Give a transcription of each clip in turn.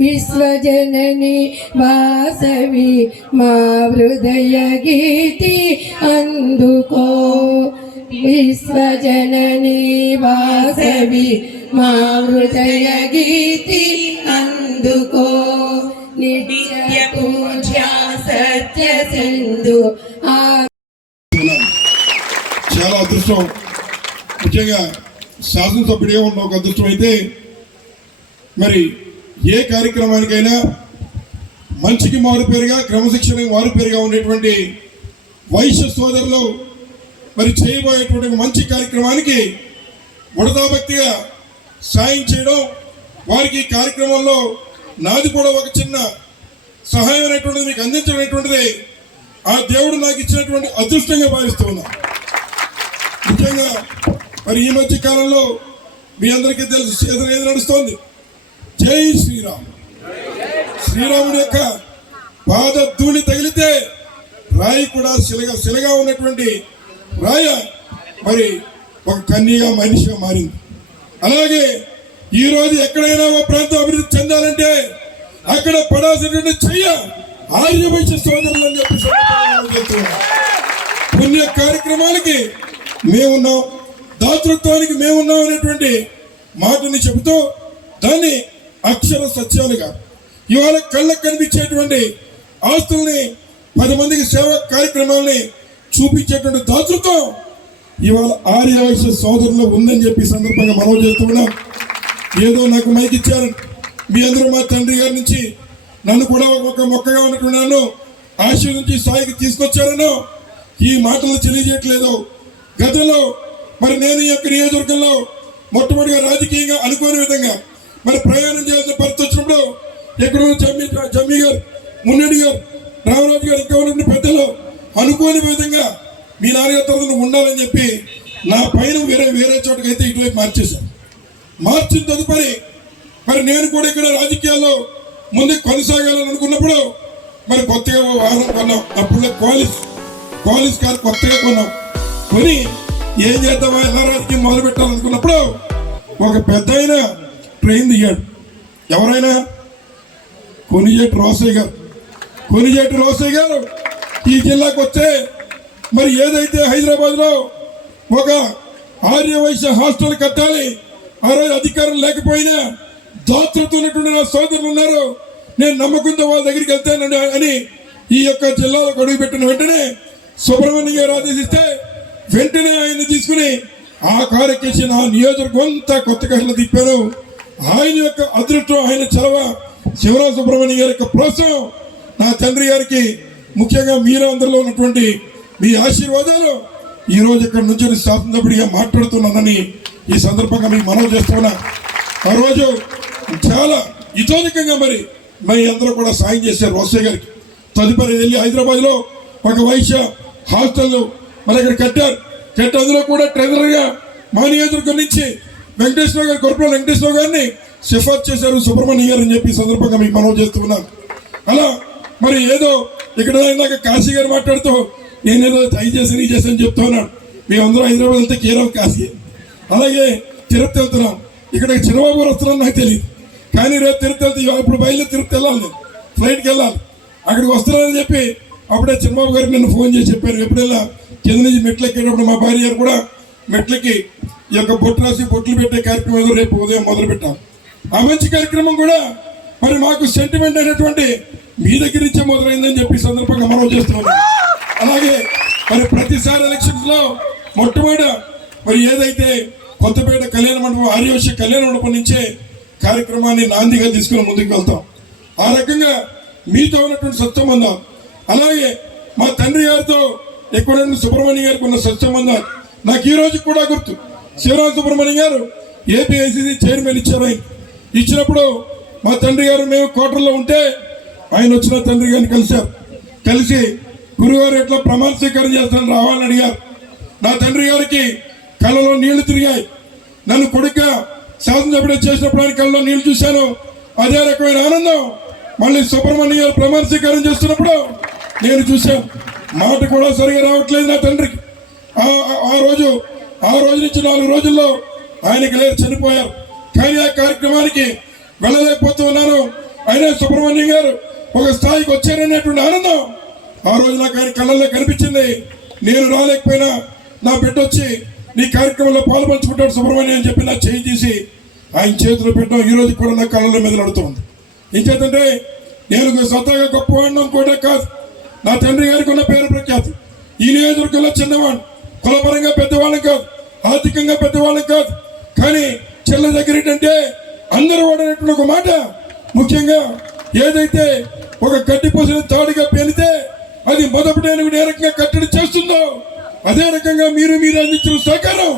విశ్వజనని వాసవి మా హృదయ గీతి అందుకో విశ్వజనని వాసవి మా హృదయ గీతి అందుకో నిత్య పూజ్య సత్య సింధు చాలా అదృష్టం. ముఖ్యంగా శాసనసభ్యుడిగా ఉన్న ఒక అదృష్టం అయితే మరి ఏ కార్యక్రమానికైనా మంచికి మారుపేరుగా క్రమశిక్షణకి మారుపేరుగా ఉండేటువంటి వైశ్య సోదరులు మరి చేయబోయేటువంటి మంచి కార్యక్రమానికి వడదాభక్తిగా సాయం చేయడం, వారికి కార్యక్రమంలో నాది కూడా ఒక చిన్న సహాయం అనేటువంటిది మీకు అందించడం ఆ దేవుడు నాకు ఇచ్చినటువంటి అదృష్టంగా భావిస్తూ ఉన్నా. ముఖ్యంగా మరి ఈ మధ్య కాలంలో మీ అందరికీ తెలుసు ఏది నడుస్తోంది. జై శ్రీరామ్. శ్రీరాముడి యొక్క పాద ధూళి తగిలితే రాయి కూడా శిలగా ఉన్నటువంటి రాయ మరి ఒక కన్యగా మనిషిగా మారింది. అలాగే ఈ రోజు ఎక్కడైనా ఒక ప్రాంతం అభివృద్ధి చెందాలంటే అక్కడ పడాల్సినటువంటి చెయ్య ఆర్యవైశ్య సోదరులు అని చెప్పి పుణ్య కార్యక్రమాలకి మేమున్నాం, దాతృత్వానికి మేమున్నాం అనేటువంటి మాటని చెబుతూ దాన్ని అక్షర సత్యాలుగా ఇవాళ కళ్ళకు కనిపించేటువంటి ఆస్తుల్ని 10 మందికి సేవా కార్యక్రమాలని చూపించేటువంటి దాతృత్వం ఇవాళ ఆర్యవైశ్య సోదరులు ఉందని చెప్పి సందర్భంగా మనవి చేస్తున్నాం. ఏదో నాకు మైక్ ఇచ్చారు, మీ అందరూ మా తండ్రి గారి నుంచి నన్ను కూడా ఒక మొక్కగా ఉన్నటువంటి నన్ను ఆశీర్వదించి స్థాయికి తీసుకొచ్చారనో ఈ మాటలు తెలియజేయట్లేదు. గతంలో మరి నేను ఈ యొక్క నియోజకవర్గంలో మొట్టమొదటిగా రాజకీయంగా అనుకోని విధంగా మరి ప్రయాణం చేయాల్సిన పరిస్థితి వచ్చినప్పుడు ఎక్కడో జమ్మి గారు, మున్నడి గారు, రామరాజు గారు ఇంకా ఉన్నటువంటి పెద్దలు అనుకోని విధంగా మీ నాన్నగారి తరఫున ఉండాలని చెప్పి నా పైన వేరే చోటకైతే ఇటువైపు మార్చేశాను. మార్చిన తదుపరి మరి నేను కూడా ఇక్కడ రాజకీయాల్లో ముందుకు కొనసాగాలని అనుకున్నప్పుడు మరి కొత్తగా వాహనం కొన్నాం. అప్పుడు క్వాలిస్ కార్ కొత్తగా కొన్నాం. కొని ఏం చేద్దామా ఎలా రాజకీయం మొదలు పెట్టాలనుకున్నప్పుడు ఒక పెద్ద ఆయన ట్రైన్ దిగాడు. ఎవరైనా కొనిజేటి రోసయ్య గారు ఈ జిల్లాకు వస్తే మరి ఏదైతే హైదరాబాద్లో ఒక ఆర్యవైశ్య హాస్టల్ కట్టాలి, ఆ రోజు అధికారం లేకపోయినా దాతృత్వం నా సోదరులు ఉన్నారు, నేను నమ్మకంతో వాళ్ళ దగ్గరికి వెళ్తానని అని ఈ యొక్క జిల్లాలో అడుగు పెట్టిన వెంటనే సుబ్రహ్మణ్యం గారు ఆదేశిస్తే వెంటనే ఆయన్ని తీసుకుని ఆ కారెక్కేసి నా నియోజకవర్గం అంతా కొత్తగా తిప్పాను. ఆయన యొక్క అదృష్టం, ఆయన చలవ, శివరామ సుబ్రహ్మణ్యం గారి యొక్క ప్రోత్సాహం, నా తండ్రి గారికి ముఖ్యంగా మీరు అందరిలో ఉన్నటువంటి మీ ఆశీర్వాదాలు ఈ రోజు ఇక్కడ నుంచి శాసనసభ్యుడిగా మాట్లాడుతున్నానని ఈ సందర్భంగా మీకు మనవి చేస్తున్నా. ఆ రోజు చాలా ఇతోధికంగా మరి అందరూ కూడా సాయం చేశారు రోసయ్య గారికి. తదుపరి వెళ్ళి హైదరాబాద్లో ఒక వైశ్య హాస్టల్ మరి అక్కడ కట్టారు. అందులో కూడా ట్రెజరర్గా మా నియోజకవర్గం నుంచి వెంకటేశ్వర గారు, కొరపల వెంకటేశ్వర గారిని సిఫార్సు చేశారు సుబ్రహ్మణ్యం గారు అని చెప్పి సందర్భంగా మీకు మనవి చేస్తున్నాను. అలా మరి ఏదో ఇక్కడ ఇందాక కాశీ గారు మాట్లాడుతూ నేనేదో ట్రై చేసి అని చెప్తా ఉన్నాడు. మేమందరూ హైదరాబాద్ వెళ్తే కేరళ కాశీ, అలాగే తిరుపతి వెళ్తున్నాం. ఇక్కడ చిన్నబాబు గారు వస్తున్నాను నాకు తెలియదు, కానీ రేపు తిరుపతి వెళ్తే ఇప్పుడు బయలుదేరి తిరుపతి వెళ్ళాలి, ఫ్లైట్కి వెళ్ళాలి. అక్కడికి వస్తున్నానని చెప్పి అప్పుడే చిన్నబాబు గారికి నన్ను ఫోన్ చేసి చెప్పారు. ఎప్పుడైనా కింద నుంచి మెట్లు ఎక్కేటప్పుడు మా భార్య గారు కూడా మెట్లకి ఈ యొక్క బొట్లు పెట్టే కార్యక్రమం రేపు ఉదయం మొదలు పెట్టాం. ఆ మంచి కార్యక్రమం కూడా మరి మాకు సెంటిమెంట్ అయినటువంటి మీ దగ్గర నుంచే మొదలైందని చెప్పి సందర్భంగా మనం చేస్తున్నాం. అలాగే మరి ప్రతిసారి ఎలక్షన్స్ లో మొట్టమొదట మరి ఏదైతే కొత్తపేట కళ్యాణ మండపం, ఆర్యవైశ్య కళ్యాణ మండపం నుంచే కార్యక్రమాన్ని నాందిగా తీసుకుని ముందుకు వెళ్తాం. ఆ రకంగా మీతో ఉన్నటువంటి సత్సంబంధం, అలాగే మా తండ్రి గారితో ఎక్కువ సుబ్రహ్మణ్యం గారికి ఉన్న సత్సంబంధం నాకు ఈ రోజు కూడా గుర్తు. శివరామ సుబ్రహ్మణ్యం గారు ఏపీఐసీసీ చైర్మన్ ఇచ్చారు. ఇచ్చినప్పుడు మా తండ్రి గారు మేము క్వార్టర్లో ఉంటే ఆయన వచ్చిన తండ్రి గారిని కలిసి గురుగారు ఎట్లా ప్రమాణ స్వీకారం చేస్తానని రావాలని అడిగారు. నా తండ్రి గారికి కళ్ళలో నీళ్లు తిరిగాయి. నన్ను కొడుగ్గా శాసనసభ్యుడు చేసినప్పుడు ఆయన కళ్ళలో నీళ్లు చూశాను. అదే రకమైన ఆనందం మళ్ళీ సుబ్రహ్మణ్యం గారు ప్రమాణ స్వీకారం చేస్తున్నప్పుడు నేను చూశాను. మాట కూడా సరిగా రావట్లేదు నా తండ్రికి. ఆ రోజు నుంచి 4 రోజుల్లో ఆయనకి లేరు, చనిపోయారు. కానీ ఆ కార్యక్రమానికి వెళ్ళలేకపోతూ ఉన్నాను. అయినా సుబ్రహ్మణ్యం గారు ఒక స్థాయికి వచ్చారనేటువంటి ఆనందం ఆ రోజు నాకు ఆయన కళ్ళల్లో కనిపించింది. నేను రాలేకపోయినా నా బిడ్డ వచ్చి నీ కార్యక్రమంలో పాల్పంచుకుంటాడు సుబ్రహ్మణ్యం అని చెప్పి నా చేయి తీసి ఆయన చేతిలో పెట్టడం ఈ రోజు కూడా నా కళ్ళల్లో మీద నడుతుంది. ఏం చేతంటే నేను సొంతగా గొప్పవాడిని అనుకోవడం కాదు, నా తండ్రి గారికి ఉన్న పేరు ప్రఖ్యాతి. ఈ నియోజకవర్గంలో చిన్నవాడు, కులపరంగా పెద్దవాళ్ళం కాదు, ఆర్థికంగా పెద్దవాళ్ళం కాదు, కానీ చెల్ల దగ్గర ఏంటంటే అందరూ వాడేటువంటి ఒక మాట, ముఖ్యంగా ఏదైతే ఒక గడ్డి పోసిన తాడుగా పేలితే అది మొదటి ఏ రకంగా కట్టడి చేస్తుందో అదే రకంగా మీరు అందించిన సహకారం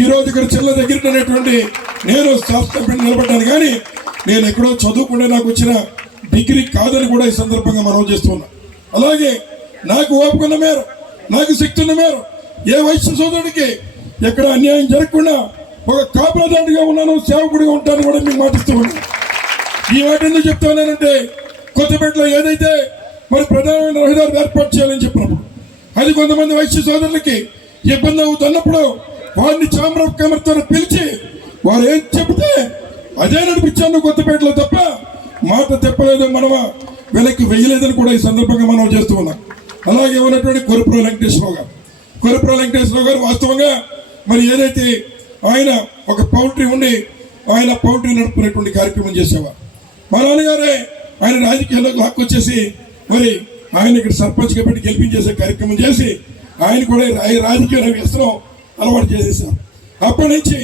ఈ రోజు ఇక్కడ చెల్ల దగ్గర అనేటువంటి నేను శాస్త్రపడి నిలబడ్డాను. కానీ నేను ఎక్కడో చదువుకుంటే నాకు వచ్చిన డిగ్రీ కాదని కూడా ఈ సందర్భంగా మనం చేస్తున్నా. అలాగే నాకు ఓపుకున్న మేర, నాకు శక్తి ఉన్న మేర ఏ వైశ్య సోదరుడికి ఎక్కడ అన్యాయం జరగకుండా ఒక కాపలాదారుడిగా ఉన్నాను, సేవకుడిగా ఉంటాను కూడా మీకు మాటిస్తూ ఉన్నాను. ఈ మాట ఎందుకు చెప్తానంటే కొత్తపేటలో ఏదైతే మరి ప్రధానమైన రహదారి ఏర్పాటు చేయాలని చెప్పినప్పుడు అది కొంతమంది వైశ్య సోదరులకి ఇబ్బంది అవుతున్నప్పుడు వారిని ఛాంబర్ ఆఫ్ కామర్స్ ద్వారా పిలిచి వారు ఏం చెబితే అదే నడిపించాను కొత్తపేటలో తప్ప మాట తెప్పలేదు, మనం వెనక్కి వెయ్యలేదని కూడా ఈ సందర్భంగా మనం చేస్తూ ఉన్నాం. అలాగే ఉన్నటువంటి కొరపుర వెంకటేశ్వరరావు గారు వాస్తవంగా మరి ఏదైతే ఆయన ఒక పౌల్ట్రీ ఉండి ఆయన పౌల్ట్రీ నడుపుకునేటువంటి కార్యక్రమం చేసేవారు. మా నాన్నగారే ఆయన రాజకీయాల్లోకి లాక్కొచ్చేసి మరి ఆయన ఇక్కడ సర్పంచ్గా పెట్టి గెలిపించేసే కార్యక్రమం చేసి ఆయన కూడా రాజకీయ వ్యసనం అలవాటు చేసేసారు. అప్పటి నుంచి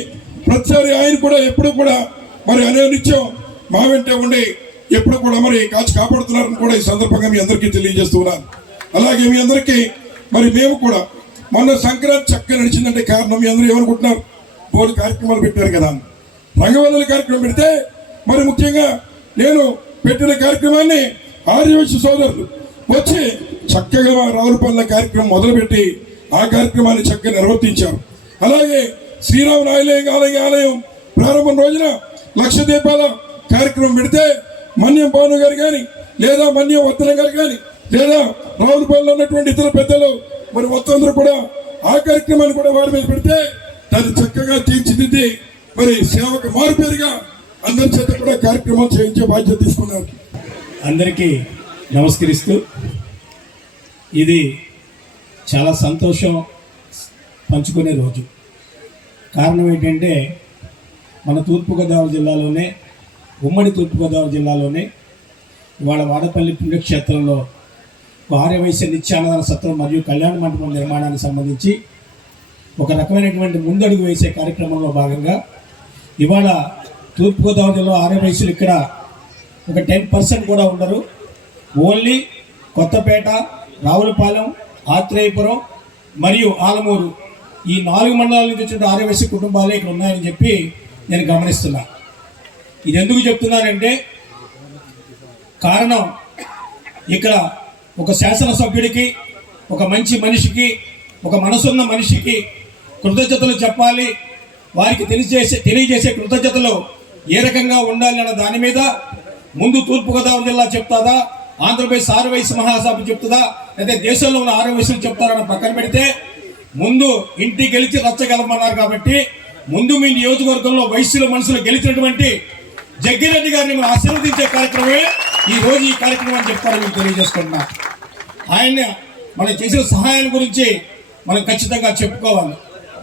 ప్రతిసారి ఆయన కూడా ఎప్పుడు కూడా మరి నిత్యం మా వెంటే ఉండి ఎప్పుడు కూడా మరి కాచి కాపాడుతున్నారని కూడా ఈ సందర్భంగా మీ అందరికీ తెలియజేస్తున్నాను. అలాగే మీ అందరికీ మరి మేము కూడా మొన్న సంక్రాంతి చక్కగా నడిచిందంటే కారణం మీ అందరూ ఏమనుకుంటున్నారు, బోర్డు కార్యక్రమాలు పెట్టారు కదా, రంగవల్లుల కార్యక్రమం పెడితే మరి ముఖ్యంగా నేను పెట్టిన కార్యక్రమాన్ని ఆర్యవైశ్య సోదరులు వచ్చి చక్కగా రావులపల్లి కార్యక్రమం మొదలుపెట్టి ఆ కార్యక్రమాన్ని చక్కగా నిర్వర్తించారు. అలాగే శ్రీరామ ఆలయం ప్రారంభం రోజున 1,00,000 దీపాల కార్యక్రమం పెడితే మన్యం భాను గారు కానీ లేదా మన్యం వర్ధన గారు కానీ లేదా రావులపల్లిలో ఉన్నటువంటి ఇతర పెద్దలు మరి మొత్తం అందరూ కూడా ఆ కార్యక్రమాన్ని కూడా వారి మీద పెడితే దాన్ని చక్కగా తీర్చిదిద్ది మరి సేవకు మారుపేరుగా అందరి చేత కూడా కార్యక్రమం చేయించే బాధ్యత తీసుకున్నారు. అందరికీ నమస్కరిస్తూ ఇది చాలా సంతోషం పంచుకునే రోజు. కారణం ఏంటంటే మన తూర్పుగోదావరి జిల్లాలోనే, ఉమ్మడి తూర్పుగోదావరి జిల్లాలోనే ఇవాళ వాడపల్లి పుణ్యక్షేత్రంలో ఆర్యవైశ్య నిత్యాన్నదాన సత్రం మరియు కళ్యాణ మండపం నిర్మాణానికి సంబంధించి ఒక రకమైనటువంటి ముందడుగు వేసే కార్యక్రమంలో భాగంగా ఇవాళ తూర్పుగోదావరి జిల్లా ఆర్యవైశ్యులు ఇక్కడ ఒక 10% కూడా ఉండరు. ఓన్లీ కొత్తపేట, రావులపాలెం, ఆత్రేయపురం మరియు ఆలమూరు ఈ 4 మండలాల నుంచి వచ్చిన ఆర్యవైశ్య కుటుంబాలే ఇక్కడ ఉన్నాయని చెప్పి నేను గమనిస్తున్నా. ఇది ఎందుకు చెప్తున్నానంటే కారణం ఇక్కడ ఒక శాసనసభ్యుడికి, ఒక మంచి మనిషికి, ఒక మనసున్న మనిషికి కృతజ్ఞతలు చెప్పాలి, వారికి తెలియజేసే కృతజ్ఞతలు ఏ రకంగా ఉండాలి అన్న దాని మీద ముందు తూర్పుగోదావరి జిల్లా చెప్తాదా, ఆంధ్రప్రదేశ్ ఆర్యవైశ్య మహాసభ చెప్తుందా, లేదా దేశంలో ఉన్న ఆర్యవైశ్యులు చెప్తారన్న పక్కన పెడితే ముందు ఇంటి గెలిచి రచ్చగలమన్నారు. కాబట్టి ముందు మీ నియోజకవర్గంలో వైశ్యుల మనసులు గెలిచినటువంటి జగ్గిరెడ్డి గారిని మనం ఆశీర్వదించే కార్యక్రమమే ఈ రోజు ఈ కార్యక్రమం అని చెప్తారని మీకు తెలియజేసుకుంటున్నా. ఆయన మనం చేసిన సహాయం గురించి మనం ఖచ్చితంగా చెప్పుకోవాలి,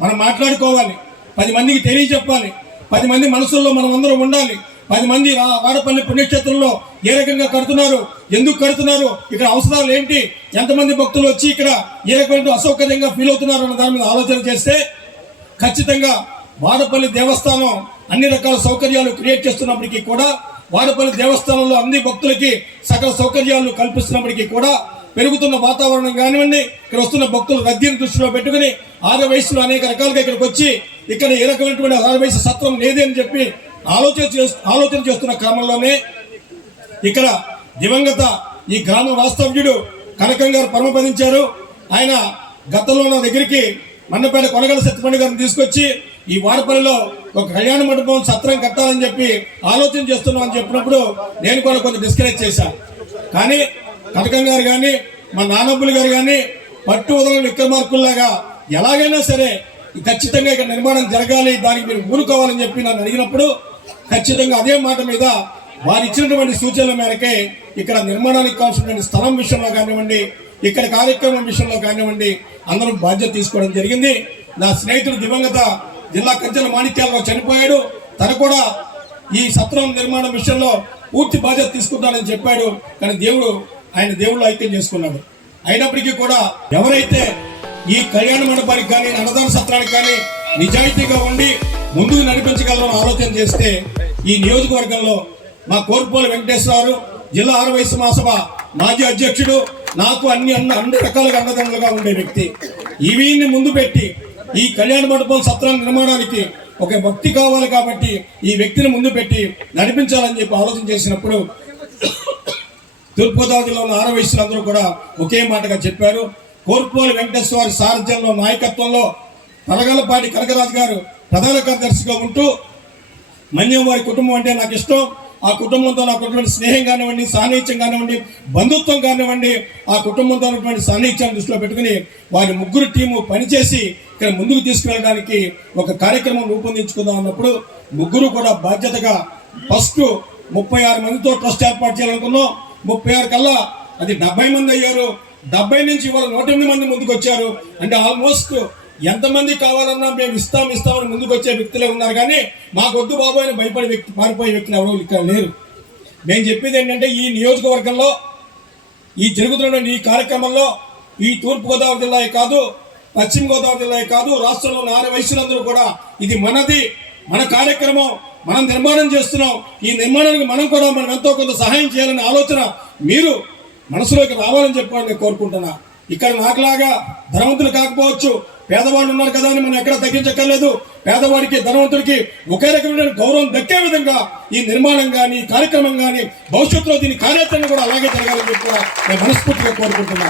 మనం మాట్లాడుకోవాలి, 10 మందికి తెలియజెప్పాలి, 10 మంది మనసుల్లో మనం అందరం ఉండాలి. 10 మంది వాడపల్లి పుణ్యక్షేత్రంలో ఏ రకంగా కడుతున్నారు, ఎందుకు కడుతున్నారు, ఇక్కడ అవసరాలు ఏంటి, ఎంతమంది భక్తులు వచ్చి ఇక్కడ ఏ రకమైన అసౌకర్యంగా ఫీల్ అవుతున్నారు అన్న దాని మీద ఆలోచన చేస్తే ఖచ్చితంగా వాడపల్లి దేవస్థానం అన్ని రకాల సౌకర్యాలు క్రియేట్ చేస్తున్నప్పటికీ కూడా, వాడపల్లి దేవస్థానంలో అన్ని భక్తులకి సకల సౌకర్యాలు కల్పిస్తున్నప్పటికీ కూడా పెరుగుతున్న వాతావరణం కానివ్వండి, ఇక్కడ వస్తున్న భక్తులు రద్దీని దృష్టిలో పెట్టుకుని ఆర్యవైశ్యులు అనేక రకాలుగా ఇక్కడికి వచ్చి ఇక్కడ ఏ రకమైనటువంటి ఆర్యవైశ్య సత్రం లేదే అని చెప్పి ఆలోచన చేస్తున్న క్రమంలోనే ఇక్కడ దివంగత ఈ గ్రామ వాస్తవ్యుడు కనకం గారు పరమపదించారు. ఆయన గతంలో నా దగ్గరికి మన్నపేట కొనగల సత్యపండి గారిని తీసుకొచ్చి ఈ వాడపల్లిలో ఒక కళ్యాణ మండపం సత్రం కట్టాలని చెప్పి ఆలోచన చేస్తున్నాం అని చెప్పినప్పుడు నేను కూడా కొంచెం డిస్కరేజ్ చేశాను. కానీ కనకం గారు కానీ మా నానబ్బులు గారు కానీ పట్టు వదలని విక్రమార్కుల్లాగా ఎలాగైనా సరే ఖచ్చితంగా ఇక్కడ నిర్మాణం జరగాలి, దానికి మీరు ఊరుకోవాలని చెప్పి నన్ను అడిగినప్పుడు ఖచ్చితంగా అదే మాట మీద వారు ఇచ్చినటువంటి సూచనల మేరకే ఇక్కడ నిర్మాణానికి కావాల్సినటువంటి స్థలం విషయంలో కానివ్వండి, ఇక్కడ కార్యక్రమం విషయంలో కానివ్వండి అందరూ బాధ్యత తీసుకోవడం జరిగింది. నా స్నేహితుడు దివంగత జిల్లా కంచెల మాణిక్యాలలో చనిపోయాడు. తను కూడా ఈ సత్రం నిర్మాణం విషయంలో పూర్తి బాధ్యత తీసుకుంటానని చెప్పాడు. కానీ దేవుడు ఐక్యం చేసుకున్నాడు. అయినప్పటికీ కూడా ఎవరైతే ఈ కళ్యాణ మండపానికి కానీ అన్నదాన సత్రానికి కానీ నిజాయితీగా ఉండి ముందుకు నడిపించగలరని ఆలోచన చేస్తే ఈ నియోజకవర్గంలో మా కోర్పోలు వెంకటేశ్వరరావు జిల్లా ఆరవయసు మహాసభ మాజీ అధ్యక్షుడు, నాకు అన్ని రకాలుగా అండదండలుగా ఉండే వ్యక్తి. ఇవిని ముందు పెట్టి ఈ కళ్యాణ మండపం సత్రాల నిర్మాణానికి ఒక భక్తి కావాలి కాబట్టి ఈ వ్యక్తిని ముందు పెట్టి నడిపించాలని చెప్పి ఆలోచన చేసినప్పుడు తూర్పుగోదావరి జిల్లా ఉన్న ఆరవయసులందరూ కూడా ఒకే మాటగా చెప్పారు. కోర్పోలు వెంకటేశ్వర సారథ్యంలో నాయకత్వంలో తలగలపాటి కనకరాజు గారు ప్రధాన కార్యదర్శిగా ఉంటూ మన్యం వారి కుటుంబం అంటే నాకు ఇష్టం. ఆ కుటుంబంతో నాకు ఉన్నటువంటి స్నేహం కానివ్వండి, సాన్నిహిత్యం కానివ్వండి, బంధుత్వం కానివ్వండి, ఆ కుటుంబంతో ఉన్నటువంటి సాన్నిహిత్యాన్ని దృష్టిలో పెట్టుకుని వారి ముగ్గురు టీము పనిచేసి ఇక్కడ ముందుకు తీసుకువెళ్ళడానికి ఒక కార్యక్రమం రూపొందించుకుందాం అన్నప్పుడు ముగ్గురు కూడా బాధ్యతగా ఫస్ట్ 36 మందితో ట్రస్ట్ ఏర్పాటు చేయాలనుకున్నాం. 36 కల్లా అది 70 మంది అయ్యారు. 70 నుంచి ఇవాళ 108 మంది ముందుకు వచ్చారు. అంటే ఆల్మోస్ట్ ఎంతమంది కావాలన్నా మేము ఇస్తామని ముందుకు వచ్చే వ్యక్తులే ఉన్నారు. కానీ మాకొద్దు బాబు అని భయపడే వ్యక్తి, పారిపోయే వ్యక్తులు ఎవరో ఇక్కడ లేరు. మేము చెప్పేది ఏంటంటే ఈ నియోజకవర్గంలో ఈ జరుగుతున్న ఈ కార్యక్రమంలో ఈ తూర్పుగోదావరి జిల్లా కాదు, పశ్చిమ గోదావరి జిల్లా కాదు, రాష్ట్రంలో 4 వయసులందరూ కూడా ఇది మనది, మన కార్యక్రమం, మనం నిర్మాణం చేస్తున్నాం. ఈ నిర్మాణానికి మనం ఎంతో కొంత సహాయం చేయాలనే ఆలోచన మీరు మనసులోకి రావాలని చెప్పాలని నేను కోరుకుంటున్నా. ఇక్కడ నాకులాగా ధనవంతులు కాకపోవచ్చు, పేదవాళ్ళు ఉన్నారు కదా అని మనం ఎక్కడ తగ్గించక్కర్లేదు. పేదవాడికి ధనవంతుడికి ఒకే రకమైన గౌరవం దక్కే విధంగా ఈ నిర్మాణం కానీ కార్యక్రమం కానీ భవిష్యత్తులో దీని కార్యాచరణ కూడా అలాగే జరగాలని చెప్పి నేను మనస్ఫూర్తిగా కోరుకుంటున్నా.